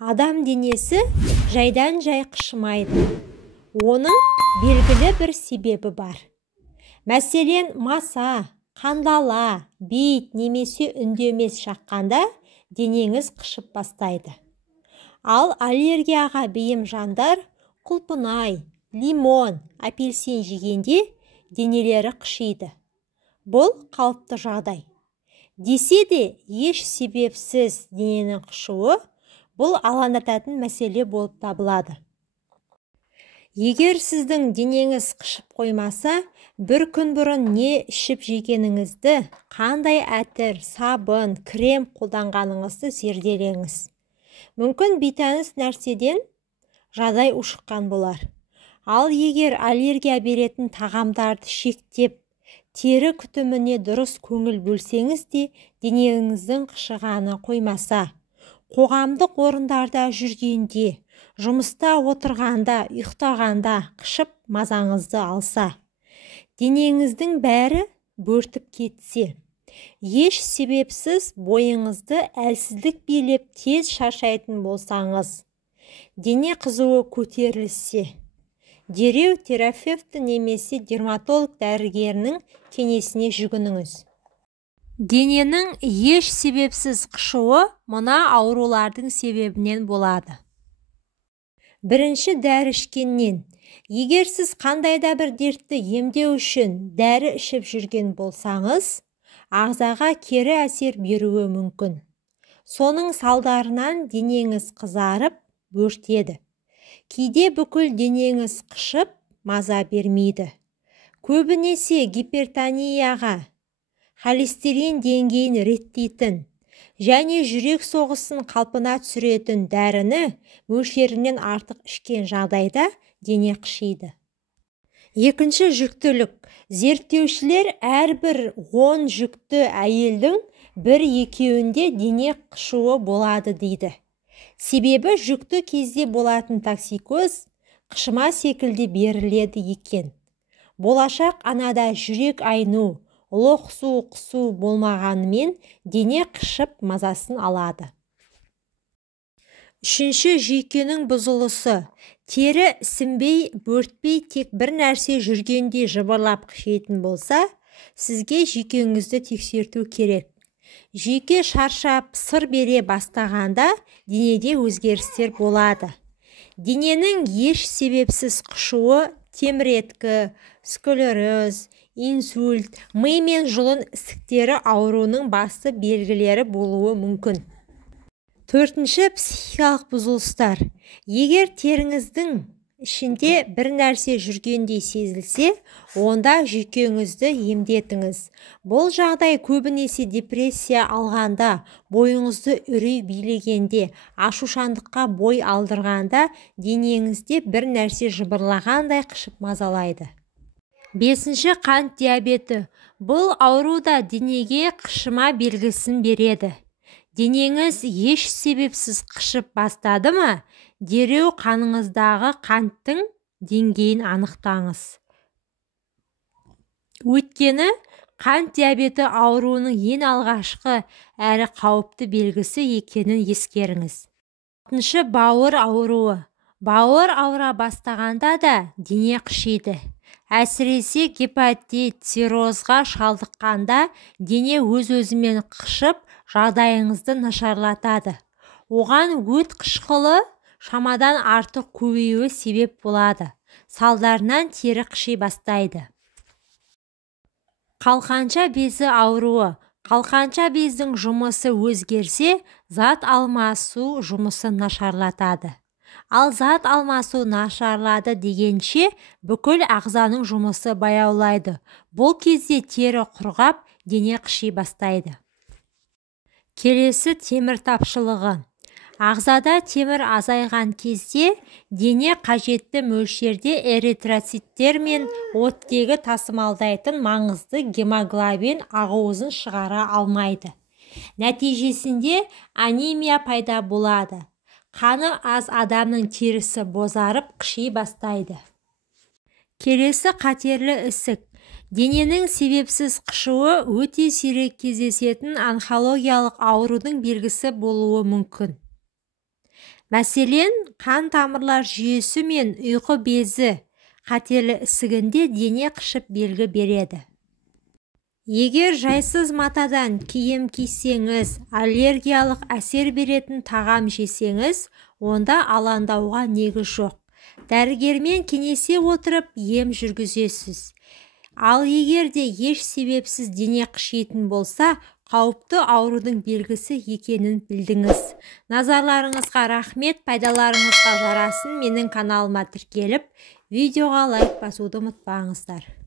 Адам денесі жайдан жай қышымайды. Оның белгілі бір себебі бар. Мәселен, маса, қандала, бейт немесе үндемес шаққанда денеңіз қышып бастайды. Ал аллергияға бейім жандар құлпынай, лимон, апельсин жегенде денелері қышиды. Бұл қалыпты жағдай. Десе де еш себепсіз дененің қышуы бұл алаңдататын мәселе болып табылады. Егер сіздің денеңіз қышып қоймаса, бір күн бұрын не ішіп жегеніңізді, қандай әтір, сабын, крем қолданғаныңызды зерделеңіз. Мүмкін бейтаныс нәрседен жағдай ушыққан болар. Ал егер аллергия беретін тағамдарды шектеп, тері күтіміне дұрыс көңіл бөлсеңіз де денеңіздің қышығаны қоймаса, қоғамдық орындарда жүргенде, жұмыста отырғанда, ұйықтағанда қышып мазаңызды алса, денеңіздің бәрі бөртіп кетсе, еш себепсіз бойыңызды әлсіздік билеп тез шаршайтын болсаңыз, дене қызуы көтерілсе, дереу терапевті немесе дерматолог дәрігерінің кеңесіне жүгініңіз. Дененің еш себепсіз қышуы мына аурулардың себебінен болады. Бірінші, дәрі ішкеннен. Егер сіз қандай да бір дертті емдеу үшін дәрі ішіп жүрген болсаңыз, ағзаға кері әсер беруі мүмкін. Соның салдарынан денеңіз қызарып, бөртеді. Кейде бүкіл денеңіз қышып, маза бермейді. Көбінесе гипертонияға, холестерин деңгейін реттейтін және жүрек соғысын қалпына түсіретін дәріні мөлшерінен артық ішкен жағдайда дене қышиды. Екінші, жүктілік. Зерттеушілер әрбір 10 жүкті әйелдің 1-2-інде дене қышуы болады дейді. Себебі жүкті кезде болатын токсикоз қышыма секілді беріледі екен. Болашақ анада жүрек айну, лоқсу қысу болмағанымен дене қышып мазасын алады. Үшінші, жүйкенің бұзылысы. Тері ісінбей, бөртпей тек бір нәрсе жүргенде жыбырлап қышитын болса, сізге жүйкеңізді тексерту керек. Жүйке шаршап, сыр бере бастағанда денеде өзгерістер болады. Дененің еш себепсіз қышуы теміреткі, склероз, инсульт, ми мен жұлын ісіктері ауруының басты белгілері болуы мүмкін. Төртінші, психикалық бұзылыстар. Егер теріңіздің ішінде бір нәрсе жүргендей сезілсе, онда жүйкеңізді емдетіңіз. Бұл жағдай көбінесе депрессия алғанда, бойыңызды үрей билегенде, ашушандыққа бой алдырғанда, денеңізде бір нәрсе жыбырлағандай қышып мазалайды. Бесінші, қант диабеті. Бұл ауру да денеге қышыма белгісін береді. Денеңіз еш себепсіз қышып бастады ма, дереу қаныңыздағы қанттың деңгейін анықтаңыз. Өйткені қант диабеті ауруының ең алғашқы әрі қауіпті белгісі екенін ескеріңіз. Алтыншы, бауыр ауруы. Бауыр ауыра бастағанда да дене қышиды. Әсіресе гепатит, циррозға шалдыққанда дене өз-өзімен қышып, жағдайыңызды нашарлатады. Оған өт қышқылы шамадан артық көбеюі себеп болады. Салдарынан тері қыши бастайды. Қалқанша безі ауруы. Қалқанша бездің жұмысы өзгерсе, зат алмасу жұмысы нашарлатады. Ал зат алмасу нашарлады дегенше бүкіл ағзаның жұмысы баяулайды. Бұл кезде тері құрғап, дене қыши бастайды. Келесі, темір тапшылығы. Ағзада темір азайған кезде дене қажетті мөлшерде эритроциттер мен оттегі тасымалдайтын маңызды гемоглобин ақуызын шығара алмайды. Нәтижесінде анемия пайда болады. Қаны аз адамның терісі бозарып қыши бастайды. Келесі, қатерлі ісік. Дененің себепсіз қышуы өте сирек кездесетін онкологиялық аурудың белгісі болуы мүмкін. Мәселен, қан тамырлар жүйесі мен ұйқы безі қатерлі ісігінде дене қышып белгі береді. Егер жайсыз матадан киім кисеңіз, аллергиялық әсер беретін тағам жесеңіз, онда алаңдауға негіз жоқ. Дәрігермен кеңесе отырып ем жүргізесіз. Ал егер де еш себепсіз дене қышитын болса, қауіпті аурудың белгісі екенін білдіңіз. Назарларыңызға рахмет, пайдаларыңызға жарасын. Менің каналыма тіркеліп, видеоға лайк басуды ұмытпаңыздар.